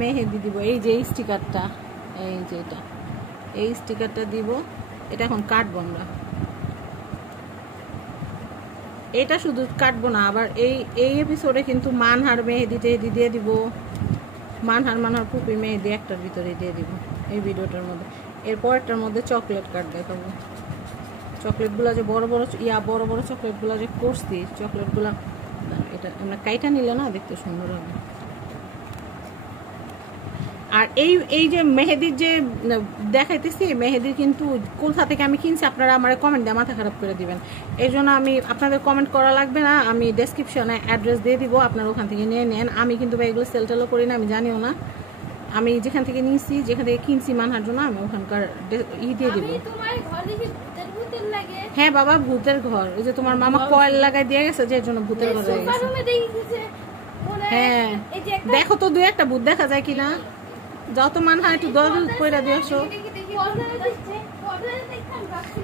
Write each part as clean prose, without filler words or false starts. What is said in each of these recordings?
মেহেদি দিব। এই যে এই স্টিকারটা, এই যে এটা, এই স্টিকারটা দিব। এটা এখন কাটবো আমরা, এটা শুধু কাটবো না, আবার এই এপিসোডে কিন্তু মানহার মেহেদি টেহেদি দিয়ে দিব। মানহার পুপি মেহেদি একটার ভিতরে দিয়ে দিব এই ভিডিওটার মধ্যে। এরপরটার মধ্যে চকলেট কাট দেখাবো। চকলেটগুলো যে বড় বড় চকলেটগুলো যে করছি, চকলেটগুলো এটা আমরা কাইটা নিলে না দেখতে সুন্দর হবে। আর এই যে মেহেদির যে দেখাইতেছি, মেহেদির কিন্তু কোথা থেকে আমি কিনছি আপনারা আমার কমেন্ট দিয়ে মাথা খারাপ করে দিবেন। এই জন্য আমি আপনাদের কমেন্ট করা লাগবে না, আমি ডেসক্রিপশনে অ্যাড্রেস দিয়ে দিব, আপনারা ওখান থেকে নিয়ে নেন। আমি কিন্তু এগুলো সেল টেলও করি না, আমি জানিও না। আমি যেখান থেকে নিয়েছি, যেখান থেকে কিনছি মানহার জন্য, আমি ওখানকার দিয়ে দিব। হ্যাঁ বাবা, ভূতের ঘর। ওই যে তোমার মামা কয়েল লাগাই দিয়ে গেছে, যে জন্য ভূতের ঘর হয়ে গেছে। হ্যাঁ দেখো তো, দুই একটা ভূত দেখা যায় কিনা। যাও তো মানহা, একটু দরজা কইরা দিয়ে আসো।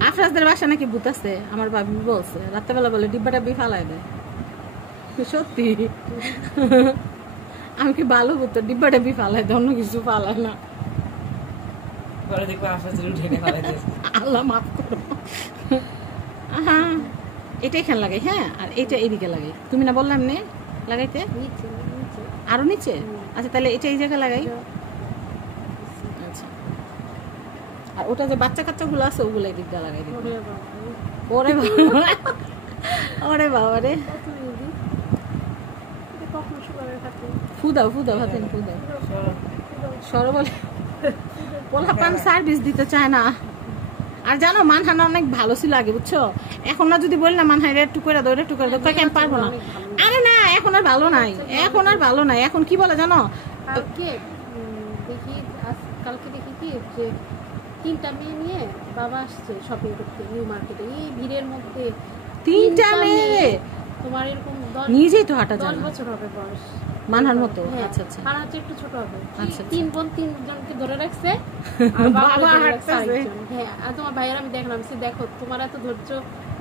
আফরাজদের বাসা নাকি ভূত আছে, আমার ভাবি বলছে রাত্রেবেলা, বলে ডিব্বা টাব্বি ফালাই দেয়। সত্যি আমি কি ভালো ভূত, ডিব্বা টাব্বি ফালাই দেয়, অন্য কিছু ফালায় না। আল্লাহ মাফ করো। হ্যাঁ এটা এখানে লাগাই, হ্যাঁ, আর এটা এইদিকে লাগাই। তুমি না বললাম নে লাগাইতে আরো নিচে? আচ্ছা তাহলে এটা এই জায়গায় লাগাই। আচ্ছা, আর ওটা যে বাচ্চা কাচ্চা গুলো আছে ওগুলো এই দিকটা লাগাই দিই। ওরে বাবা, ওরে বাবা রে, ফুদাও হাতেন ফুদাও। সরো বলে পোলাপান সার্ভিস দিতে চায় না। আর জানো মানহানা অনেক ভালো ছিল আগে, বুঝছো? এখন না যদি বলি না মানহাইরে একটু করে দাও, একটু করে দাও, কয়েক আমি পারবো না। আরে না, এখন আর ভালো নাই, এখন আর ভালো নাই। এখন কি বলে জানো, কালকে দেখি কি যে 3টা মেয়ে নিয়ে বাবা আসছে শপিং করতে নিউ মার্কেটে, এই ভিড়ের মধ্যে 3টা মেয়ে। তোমার এরকম নিজেই তো হাঁটা যায় 10 বছর হবে বয়স মানহার মতো। আচ্ছা আচ্ছা, আর হচ্ছে একটু ছোট হবে। আচ্ছা, 3 বোন 3 জনকে ধরে রাখছে, আর বাবা হাঁটতেছে। হ্যাঁ, আর তোমার ভাইয়ের আমি দেখলাম, দেখো তোমার এত ধৈর্য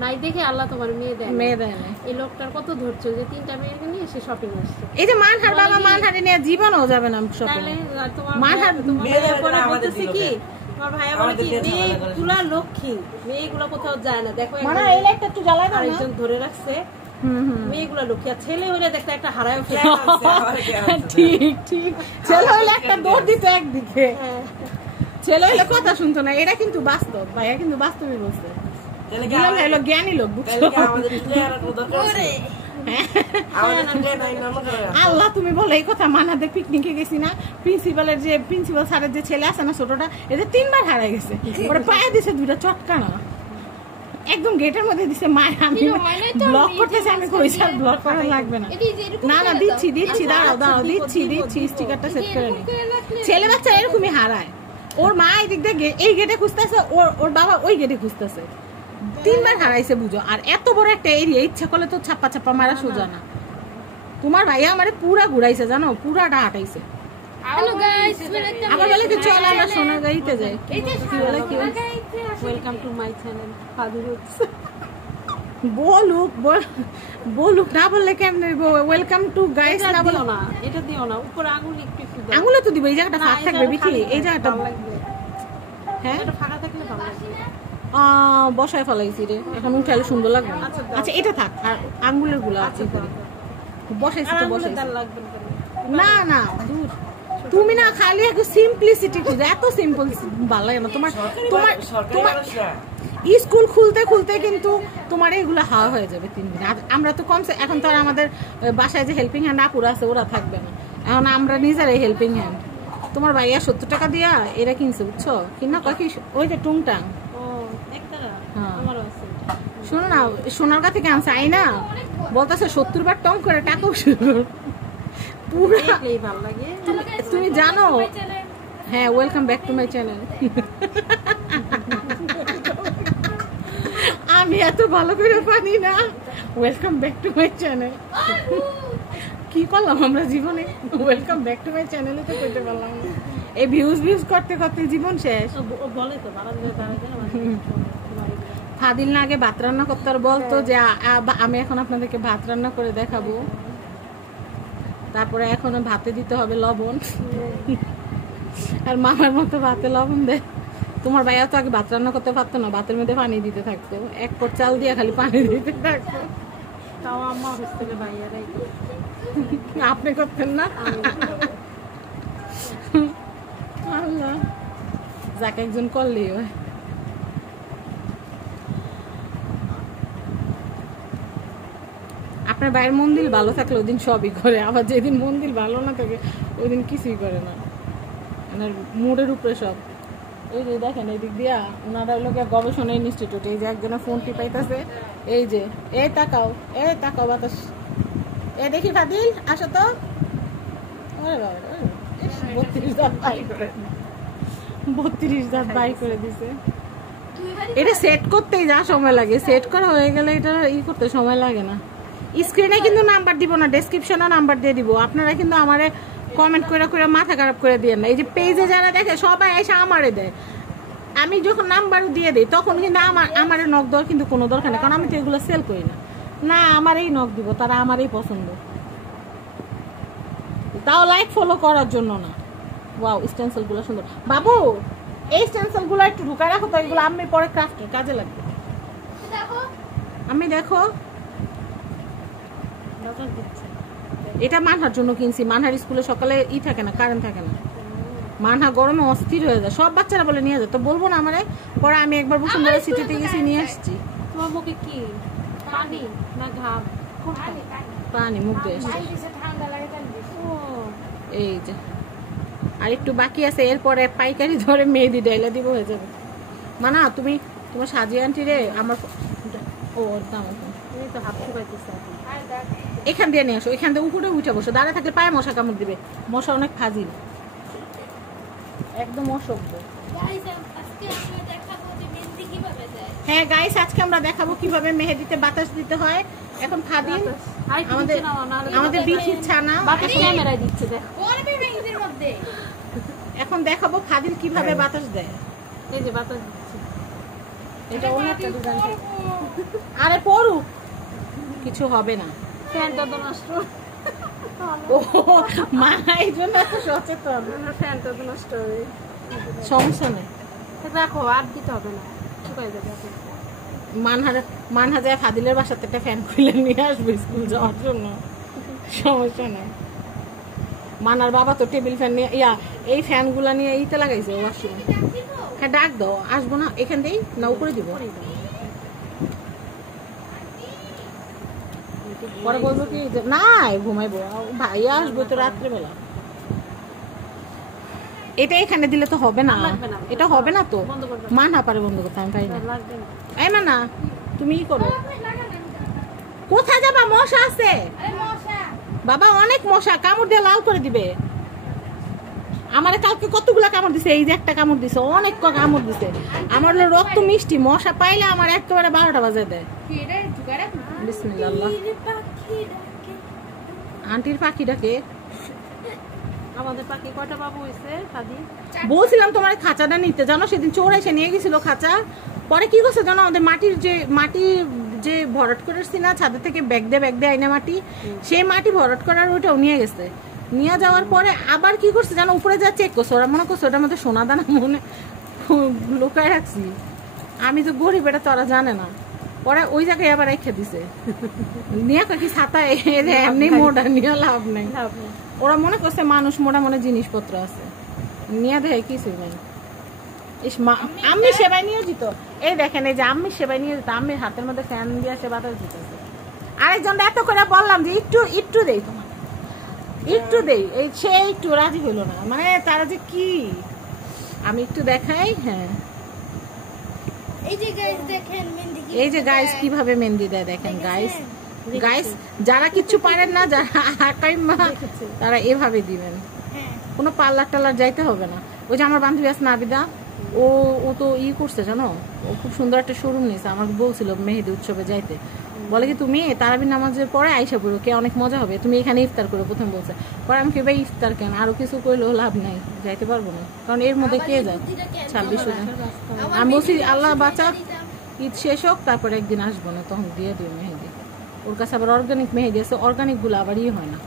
নাই দেখে আল্লাহ তোমার মেয়ে দেয় না। এই লোকটার কত ধৈর্য যে 3টা মেয়েকে নিয়ে সে শপিং আসছে। এই যে মানহার বাবা মানহারে নিয়ে জীবনও যাবে না শপিং। তোমার ভাইয়া পরে বলতেছে কি, তোমার ভাইয়া বলে কি মেয়েগুলা লক্ষ্মী, মেয়েগুলা কোথাও যায় না। দেখো মানে এই একটা একটু জ্বালায় দাও না, আরেকজন ধরে রাখছে। মেয়েগুলা লক্ষ্মী, আর ছেলে হইলে দেখতে একটা হারায় ফেলে। ঠিক ঠিক, ছেলে হইলে একটা দৌড় দিত একদিকে, ছেলে হইলে কথা শুনতো না। এটা কিন্তু বাস্তব, ভাইয়া কিন্তু বাস্তবই বলছে। জ্ঞানী লোক, বুঝছো? আল্লাহ, তুমি বলো এই কথা। মানাদের পিকনিকে গেছি না, প্রিন্সিপাল স্যারের যে ছেলে আছে না ছোটটা, এদের 3বার হারাই গেছে। ওরা পায়ে দিছে 2টা চটকানা, একদম গেটের মধ্যে দিছে। মায়ের আমি ব্লক করতেছে, আমি কইছি আর ব্লক করা লাগবে না। না না, দিচ্ছি দাঁড়াও দিচ্ছি স্টিকারটা সেট করে নি। ছেলে বাচ্চা এরকমই হারায়। ওর মা এই দিক দিয়ে এই গেটে খুঁজতেছে, ওর বাবা ওই গেটে খুঁজতেছে। 3বার হারাইছে, বুঝো। আর এত বড় একটা এরিয়া, ইচ্ছা করলে তো ছাপ্পা মারা সোজা না। তোমার ভাইয়া আমারে পুরা ঘুরাইছে, জানো, পুরাটা হাঁটাইছে। হ্যালো গাইস, আবার বলে কি চল আমরা সোনাগাঁইতে যাই। কি বলে কি, ওয়েলকাম টু মাই চ্যানেল ফাদিরুস। বলুক না, বললে কেমনে ওয়েলকাম টু গাইস না বলো না। এটা দিও না, উপরে আঙুল একটু দাও। আঙুলে তো দিব, এই জায়গাটা ফাঁকা থাকবে বিকি, এই জায়গাটা। হ্যাঁ, এটা ফাঁকা থাকলে ভালো লাগবে। বসায় ফেলাইছি রে, এখন উঠালে সুন্দর লাগবে। আচ্ছা এটা থাক, আর আঙ্গুলের গুলা আছে বসাইছি তো বসাইছি। না না দূর, তুমি না খালি একটু সিম্পলিসিটি খুঁজে, এত সিম্পল ভালো লাগে না তোমার। স্কুল খুলতে কিন্তু তোমার এইগুলো হাওয়া হয়ে যাবে 3 দিন। আমরা তো কমসে, এখন তো আর আমাদের বাসায় যে হেল্পিং হ্যান্ড আপুরা আছে ওরা থাকবে না, এখন আমরা নিজেরাই হেল্পিং হ্যান্ড। তোমার ভাইয়া 70 টাকা দিয়া এরা কিনছে, বুঝছো? কিনা কয় কি, ওই যে টুংটাং। শোনো না, সোনার কাছে থেকে আনছে আই না, বলতেছে 70 বার টং করে টাকা পুরো ভালো লাগে। তুমি জানো, হ্যাঁ, welcome back to my channel. আমি এত ভালো করে পারি না। Welcome back to my channel কি করলাম আমরা জীবনে? ওয়েলকাম ব্যাক টু মাই চ্যানেলে তো করতে পারলাম না। এই ভিউজ করতে করতে জীবন শেষ। বলে তো ফাদিল না আগে ভাত রান্না করতে আর বলতো যে আমি এখন আপনাদেরকে ভাত রান্না করে দেখাবো। তারপরে এখন ভাতে দিতে হবে লবণ, আর মামার মতো ভাতে লবণ দেয়। তোমার ভাইয়া তো আগে ভাত রান্না করতে পারতো না, ভাতের মধ্যে পানি দিতে থাকতো, এক পট চাল দিয়ে খালি পানি দিতে থাকতো। তাও আম্মা হোস্টেলে ভাইয়ারাই আপনি করতেন না? আল্লাহ, যাকে একজন করলেই হয়। আপনার ভাইয়ের মন্দির ভালো থাকলে ওই দিন সবই করে, আবার যেদিন মন্দির ভালো না থাকে ওই দিন কিছুই করে না, মানে মুডের উপরে সব। ওই যে দেখেন এই দিক দিয়া ওনারা লোক গবেষণা ইনস্টিটিউট, এই যে একজনের ফোন টিপাইতেছে, এই যে এই তাকাও বাতাস, এ দেখি ফাদিল আসো তো। ওরে বাবা, 32 দাঁত বাই করে দিছে। এটা সেট করতেই যা সময় লাগে, সেট করা হয়ে গেলে এটা করতে সময় লাগে না। স্ক্রিনে কিন্তু নাম্বার দিব না, ডেসক্রিপশনে নাম্বার দিয়ে দিব। আপনারা কিন্তু আমারে কমেন্ট করে মাথা খারাপ করে দিয়ে না। এই যে পেজে যারা দেখে সবাই এসে আমারে দেয়, আমি যখন নাম্বার দিয়ে দিই তখন কিন্তু আমারে নক দেওয়ার কিন্তু কোনো দরকার নেই, কারণ আমি তো এগুলো সেল করি না, আমারই নক দিব, তারা আমারই পছন্দ, তাও লাইক ফলো করার জন্য না। ওয়াও, স্টেন্সিলগুলো সুন্দর। বাবু এই স্টেন্সিলগুলো একটু ঢুকায় রাখো তো, এগুলো আমি পরে ক্রাফটের কাজে লাগবে। আমি দেখো এটা মানহার জন্য কিনছি, মানহার স্কুলে সকালে থাকে না, কারেন্ট থাকে না, মানহা গরমে অস্থির হয়ে যায়, সব বাচ্চারা বলে নিয়ে যায়, তো বলবো না আমারে, পরে আমি একবার বসুন্ধরা সিটিতে গেছি নিয়ে আসছি। তোমার মুখে কি পানি না ঘাম? পানি মুখ দিয়ে আসছে। এই যে আর একটু বাকি আছে, এরপরে পাইকারি ধরে মেহেদি ডাইলা দিব, হয়ে যাবে। মানা তুমি তোমার সাজিয়া আন্টি রে আমার ও দাম তো হাফ শুকাইতেছে, এখান দিয়ে নিয়ে আসো, এখান দিয়ে উপরে উঠে বসো, দাঁড়া থাকলে পায়ে মশা কামড় দিবে, মশা অনেক ফাজিল, একদম অসভ্য। হ্যাঁ গাইস, আজকে আমরা দেখাবো কিভাবে মেহেদিতে বাতাস দিতে হয়। এখন ফাদিল আমাদের বিচির ছানা এখন দেখাবো ফাদিল কিভাবে বাতাস দেয়। এই যে বাতাস দিচ্ছে, এটা অন্য একটা ডিজাইন। আরে পড়ু, কিছু হবে না, ফ্যানটা তো নষ্ট। ও মা এই জন্য এত সচেতন, ফ্যানটা তো নষ্ট হবে, সমস্যা নেই, রাখো, আর দিতে হবে না, শুকাই যাবে। মানহা যায় ফাদিলের বাসাতে একটা ফ্যান খুলে নিয়ে আসবে স্কুল যাওয়ার জন্য, সমস্যা নেই। মানার বাবা তো টেবিল ফ্যান নিয়ে এই ফ্যানগুলা নিয়ে এইতে লাগাইছে ওয়াশরুমে। হ্যাঁ ডাক দাও, আসবো না এখান দিয়েই না উপরে দিব, পরে বলবো কি না ঘুমাইবো, ভাইয়া আসবো তো রাত্রেবেলা। এটা এখানে দিলে তো হবে না, এটা হবে না তো, মানা পারে বন্ধ করতে, আমি পারি না। এই মানা তুমি ই করো, কোথায় যাবা? মশা আছে বাবা, অনেক মশা, কামড় দিয়ে লাল করে দিবে। আমারে কালকে কতগুলা কামড় দিছে, এই যে একটা কামড় দিছে, অনেক কামড় দিছে। আমার হলো রক্ত মিষ্টি, মশা পাইলে আমার একেবারে 12টা বাজে দেয়। বিসমিল্লাহ। আন্টির পাখি ডাকে, আমাদের পাখি কয়টা বাবু হয়েছে? বলছিলাম তোমার খাঁচাটা নিতে, জানো সেদিন চোর এসে নিয়ে গেছিল খাঁচা। পরে কি করছে জানো, আমাদের মাটি যে ভরাট করেছি না ছাদের থেকে, ব্যাগ দিয়ে আইনা মাটি, সেই মাটি ভরাট করার ওইটাও নিয়ে গেছে। নিয়ে যাওয়ার পরে আবার কি করছে জানো, উপরে যা চেক করছে, ওরা মনে করছে ওটার মধ্যে সোনা দানা মনে লুকায় রাখছি। আমি তো গরিব, এটা তো ওরা জানে না। পরে ওই জায়গায় আবার রেখে দিছে, নিয়ে কি ছাতা এমনি মোটা নিয়ে লাভ নেই। ওরা মনে করছে মানুষ মোটা মনে জিনিসপত্র আছে, নিয়ে দেখে কিছু নেই। আম্মি সেবাই নিয়োজিত, এই দেখেন এই যে আম্মি সেবাই নিয়োজিত, আম্মির হাতের মধ্যে ফ্যান দিয়ে সে বাতাস দিতেছে। আরেকজন এত করে বললাম যে একটু দেই, তোমার একটু দেই, এই সে একটু রাজি হইলো না, মানে তারা যে কি, আমি একটু দেখাই। হ্যাঁ এই যে গাইস কিভাবে মেহেন্দি দেয় দেখেন গাইস, যারা কিচ্ছু পারেন না, যারা তারা এভাবে দিবেন, কোনো পার্লার টার্লার যাইতে হবে না। ওই যে আমার বান্ধবী আছে নাবিদা, ও তো করছে জানো, ও খুব সুন্দর একটা শোরুম নিয়েছে, আমাকে বলছিল মেহেদি উৎসবে যাইতে, বলে কি তুমি তারাবির নামাজের পরে আইসা পড়ো, কে অনেক মজা হবে, তুমি এখানে ইফতার করো প্রথম বলছে। পরে আমি ভাই ইফতার কেন, আরো কিছু করলেও লাভ নাই, যাইতে পারবো না, কারণ এর মধ্যে কে যায় 26 জন। আমি বলছি আল্লাহ বাঁচা, ঈদ শেষ হোক তারপরে একদিন আসবো না, তখন দিয়ে দিও মেহেদি। ওর কাছে আবার অর্গানিক মেহেদি আছে, অর্গানিক গুলো আবার হয় না,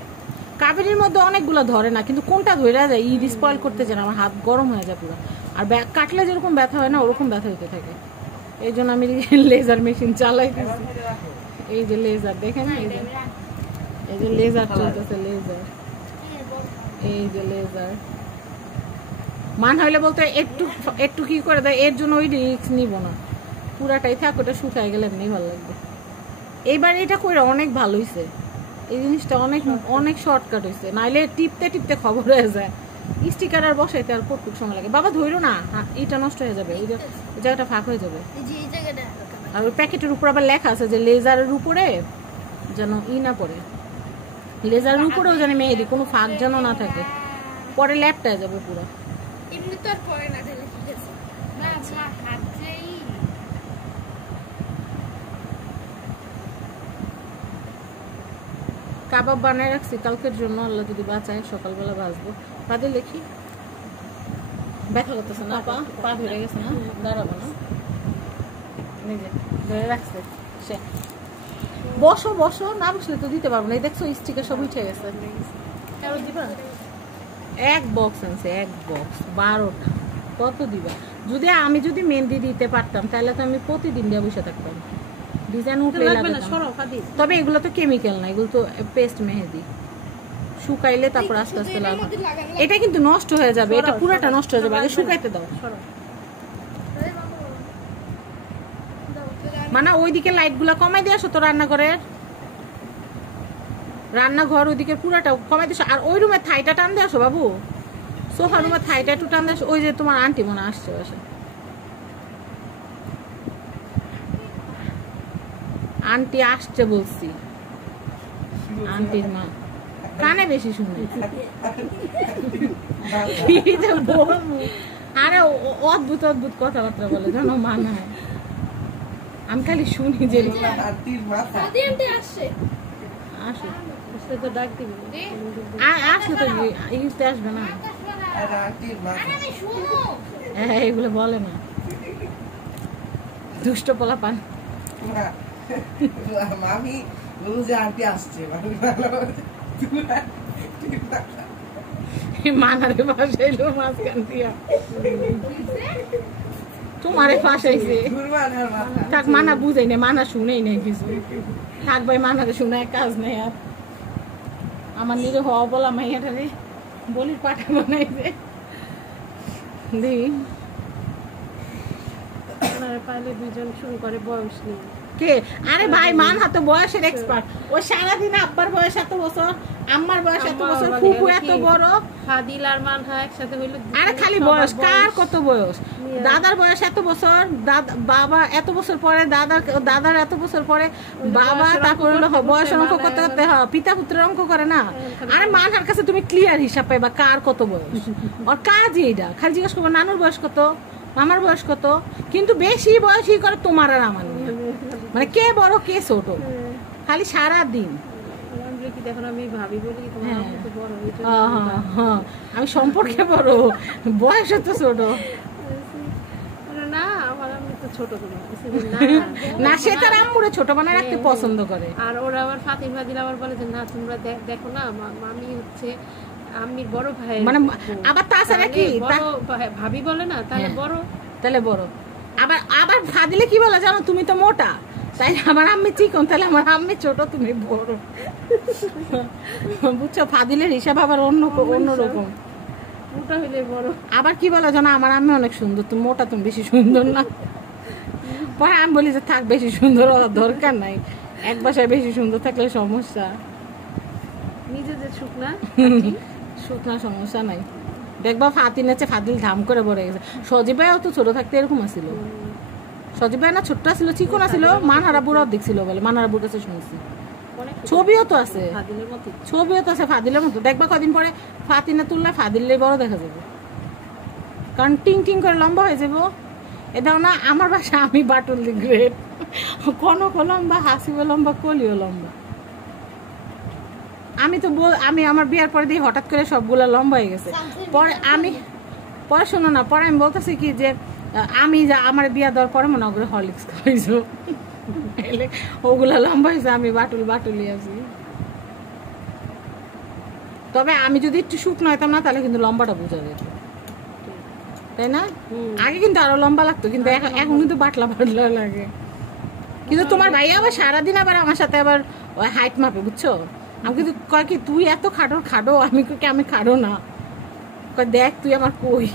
কাবেরির মধ্যে অনেকগুলো ধরে না, কিন্তু কোনটা ধরে যায় ঈদ স্পয়েল করতে চায় না, আমার হাত গরম হয়ে যায় পুরো। আর কাটলে যেরকম ব্যথা হয় না ওরকম ব্যথা হতে থাকে, এই জন্য আমি লেজার মেশিন চালাইতেছি। এই যে লেজার দেখেন, এই যে লেজার চলতেছে, লেজার, এই যে লেজার। মান হইলে বলতে একটু একটু কি করে দেয়, এর জন্য ওই রিস্ক নিব না, পুরাটাই থাক, ওটা শুকাই গেলে এমনি ভালো লাগবে। এইবার এটা করে অনেক ভালো হয়েছে, এই জিনিসটা অনেক অনেক শর্টকাট হয়েছে, নাইলে টিপতে টিপতে খবর হয়ে যায়। স্টিকার আর বসাইতে আর কতটুকু সময় লাগে। বাবা ধরো না, এটা নষ্ট হয়ে যাবে, এই জায়গাটা ফাঁক হয়ে যাবে। আর ওই প্যাকেটের উপর আবার লেখা আছে যে লেজারের উপরে যেন না পড়ে, লেজারের উপরেও যেন মেহেদি কোনো ফাঁক যেন না থাকে, পরে ল্যাপটায় যাবে পুরো। কাবাব বানায় রাখছি কালকের জন্য, আল্লাহ যদি বাঁচায় সকালবেলা ভাজবো। পাদে লেখি ব্যথা করতেছে না, পা পা ধরে গেছে না, দাঁড়াবো না, নিজে ধরে রাখছে সে। বসো বসো, না বসলে তো দিতে পারবো না। এই দেখছো স্টিকার সব উঠে গেছে। এক বক্স আনছে, এক বক্স 12টা, কত দিবা? আমি যদি মেহেন্দি দিতে পারতাম তাহলে তো আমি প্রতিদিন দিয়ে বসে থাকতাম, ডিজাইন উঠলে তবে এগুলো তো কেমিক্যাল না, এগুলো তো পেস্ট মেহেদি, শুকাইলে তারপর আস্তে আস্তে লাগবে। এটা কিন্তু নষ্ট হয়ে যাবে, এটা পুরাটা নষ্ট হয়ে যাবে, আগে শুকাইতে দাও। মানে ওইদিকে লাইট গুলা কমাই দিয়ে আসো তো, রান্নাঘর ওইদিকে পুরাটা কমাই দিস। আর ওই রুমে থাইটা টান দিয়ে আসো বাবু, সোফা রুমে থাইটা একটু টান দিয়ে আসো। ওই যে তোমার আন্টি মনে আসছে বাসা, আন্টি আসছে বলছি, আন্টির মা কানে বেশি শুনে। আরে অদ্ভুত অদ্ভুত কথাবার্তা বলে জানো, মানায় আমি খালি শুনি যে আসলে তো ডাক দিবি, আসলে তো ইউজতে আসবে না, হ্যাঁ এগুলো বলে না, দুষ্ট পোলা পান। মামি বলু যে আন্টি আসছে, মানারে ফাঁসাইলো মাঝখান দিয়া, তোমারে ফাঁসাইছে। থাক, মানা বুঝাই না, মানা শুনেই নেই কিছু, থাক ভাই মানারে শুনে কাজ নেই। আর আমার নিজে হওয়া বলা মাইয়াটারে বলির পাঠা বানাইছে পাইলে দুজন শুরু করে বয়স নেই কে। আরে ভাই মান হাতে বয়সের এক্সপার্ট, ওই সারাদিন আব্বার বয়স এত বছর, আম্মার বয়স এত বছর, ফুফু এত বড়, ফাদিল আর মানহা একসাথে হইলো। আরে খালি বয়স, কার কত বয়স? দাদার বয়স এত বছর, বাবা এত বছর পরে দাদার এত বছর পরে বাবা, তারপর হলো বয়স অঙ্ক করতে করতে পিতা পুত্রের অঙ্ক করে না। আরে মানহার কাছে তুমি ক্লিয়ার হিসাব পাইবা কার কত বয়স, আর কাজই এইটা। খালি জিজ্ঞেস করবো নানুর বয়স কত, মামার বয়স কত, কিন্তু বেশি বয়সই করে তোমার আর আমার, মানে কে বড় কে ছোট, খালি সারা দিন। আমি সম্পর্কে বড়, বয়সে তো ছোট না, সে তার আম্মুরে ছোট বানায় রাখতে পছন্দ করে। আর ওরা আবার ফাতিল ফাদিল আবার বলে যে না তোমরা দেখো না, মামি হচ্ছে আম্মির বড় ভাই, মানে আবার তাছাড়া কি ভাবি বলে না, তাহলে বড়। আবার ফাদিলে কি বলে জানো, তুমি তো মোটা, তাই আমার আম্মি চিকন, তাহলে আমার আম্মি ছোট, তুমি বড়। বুঝছো, ফাদিলের হিসাব আবার অন্যরকম। মোটা হইলে বড়। আবার কি বলে জানো, আমার আম্মি অনেক সুন্দর, তুমি মোটা, তুমি বেশি সুন্দর না। পরে আমি বলি যে থাক, বেশি সুন্দর হওয়ার দরকার নাই, এক বাসায় বেশি সুন্দর থাকলে সমস্যা, নিজে যে সুখ না সমস্যা নাই। দেখবা ফাতিল আছে, ফাদিল ধাম করে বড় গেছে। সজীব ভাইও তো ছোট থাকতে এরকম আছিল, সজীব ভাই না ছোট্ট ছিল, চিকন আছিল, মানহারা বুড়াও দেখছিল বলে, মানহারা বুড় কাছে শুনছি, ছবিও তো আছে, ফাদিলের মতো। দেখবা কদিন পরে ফাতিনা তুললে ফাদিলে বড় দেখা যাবে, কারণ টিং টিং করে লম্বা হয়ে যাবো। এ দাও না, আমার বাসা আমি বাটুল দি গ্রেট, কনকও লম্বা, হাসিও লম্বা, কলিও লম্বা। আমি আমার বিয়ার পরে দিয়ে হঠাৎ করে সবগুলা লম্বা হয়ে গেছে। পরে শোনো না, পরে আমি বলতেছি কি যে আমি আমার বিয়া দেওয়ার পরে মনে করে হরলিক্স খাইছো, ওগুলা লম্বা হয়েছে, আমি বাটুলি আছি। তবে আমি যদি একটু শুকনো হইতাম না তাহলে কিন্তু লম্বাটা বোঝা যেত, তাই না? আগে কিন্তু আরো লম্বা লাগতো, কিন্তু এখন কিন্তু বাটলা বাটলা লাগে। কিন্তু তোমার ভাই আবার সারাদিন আবার আমার সাথে আবার ওই হাইট মাপে, বুঝছো? আমি কিন্তু কয় কি তুই এত খাটো, আমি কই কি আমি খাটো না, কয় দেখ তুই আমার কই।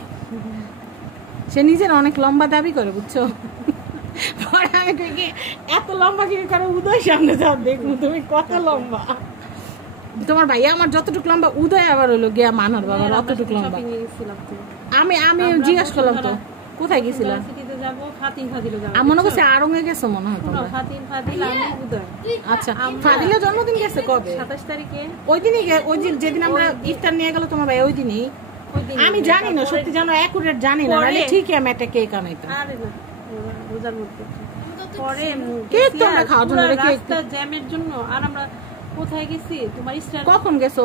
সে নিজের অনেক লম্বা দাবি করে, বুঝছো? পরে আমি কই কি এত লম্বা কি করে, উদয় সামনে যাও দেখুন তুমি কত লম্বা। তোমার ভাইয়া আমার যতটুকু লম্বা, উদয় আবার হলো গিয়া মানার বাবার অতটুকু লম্বা। আমি জিজ্ঞাসা করলাম তো কোথায় গেছিলাম, আমি মনে করছি আড়ঙে গেছো মনে হয় তোমরা। আচ্ছা, ফাদিলের জন্মদিন গেছে কবে? 27 তারিখে। ওই দিনই ওই দিন যেদিন আমরা ইফতার নিয়ে গেল তোমার ভাই, ওই দিনই। আমি জানি না সত্যি, জানো অ্যাকুরেট জানি না, নাহলে ঠিকই আমি একটা কেক আনাইতাম। আরে না, রোজার মধ্যে পরে কেক তো আমরা খাওয়ার জন্য রাস্তা জ্যামের জন্য। আর আমরা কোথায় গেছি তোমার ইফতার কখন গেছো?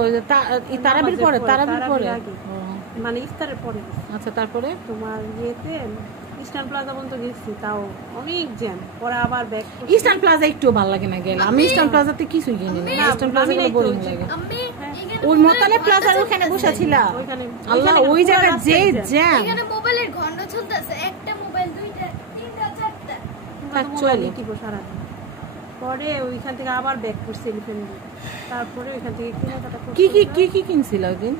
তারাবির পরে, তারাবির পরে মানে ইফতারের পরে। আচ্ছা, তারপরে তোমার ইয়েতে ইস্টার্ন প্লাজা পর্যন্ত গেছি, তাও অনেক জ্যাম। পরে আবার ব্যাক ইস্টার্ন প্লাজা একটু ভালো লাগে না গেলে। আমি ইস্টার্ন প্লাজাতে কিছুই কিনি না, ইস্টার্ন প্লাজা গুলো বোরিং লাগে। ওই মোতালে প্লাজার ওখানে বসেছিলা, আল্লাহ ওই জায়গায় যে জ্যাম। এখানে মোবাইলের ঘন্ট চলতেছে, একটা মোবাইল, দুইটা, তিনটা, চারটা। মোবাইল টিপ সারা। পরে ওইখান থেকে আবার ব্যাক করছি এলিফ্যান্ট। তারপরে ওইখান থেকে কেনাকাটা করছি। কি কিনছিল ওই দিন?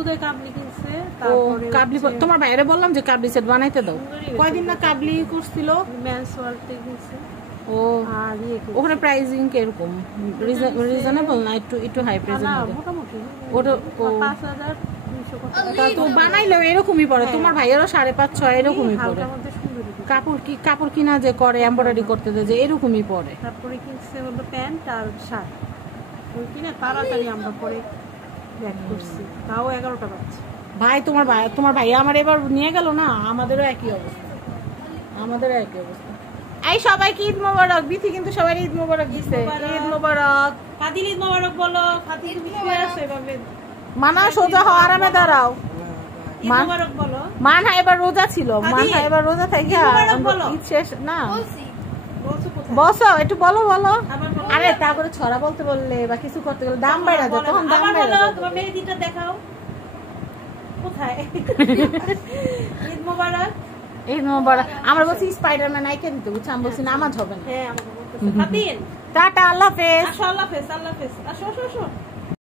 উদয় কাবলি কিনছে। তারপরে কাবলি তোমার বাইরে বললাম যে কাবলি সেট বানাইতে দাও। কয়দিন না কাবলি করছিল, মেন্স ওয়ার্ল্ড থেকে কিনছে। ও আর ওখানে প্রাইসিং কিরকম? রিজনেবল না একটু হাই প্রাইসের মধ্যে? মোটামুটি ওটা 5200 কত। তো বানাইলো এরকমই পড়ে, তোমার ভাইয়েরও 5.5-6 এরকমই পড়ে। কাপড় কিনা যে করে এমব্রয়ডারি করতে দেয় যে এরকমই পড়ে। তারপরে কিনছে হলো প্যান্ট আর শার্ট। ওই কিনে তাড়াতাড়ি আমরা পরে ব্যাক করছি, তাও 11টা বাজছে। ভাই তোমার ভাইয়া আমার এবার নিয়ে গেল না, আমাদেরও একই অবস্থা। এই সবাইকে ঈদ মোবারক। বিথি কিন্তু সবাই ঈদ মোবারক দিছে। ঈদ মোবারক। ফাদিল ঈদ মোবারক বলো। ফাদিল তুমি শুয়ে আছো এভাবে, মানা সোজা হও, আরামে দাঁড়াও। ঈদ মোবারক বলো। মানা এবার রোজা ছিল, মানা এবার রোজা থেকে ঈদ শেষ না, বসো একটু বলো। আরে তারপরে ছড়া বলতে বললে বা কিছু করতে গেলে দাম বাইরে যায়, তখন দাম বাইরে যায়। তোমার মেহেদিটা দেখাও কোথায়। ঈদ মোবারক। ঈদ মোবারক। আমরা বলছি স্পাইডারম্যান আইকে দিতে, বুঝছো? আমি বলছি নামাজ হবে না। হ্যাঁ আমাকে বলতেছে ফাদিল। টাটা, আল্লাহ হাফেজ। আল্লাহ হাফেজ। আসো।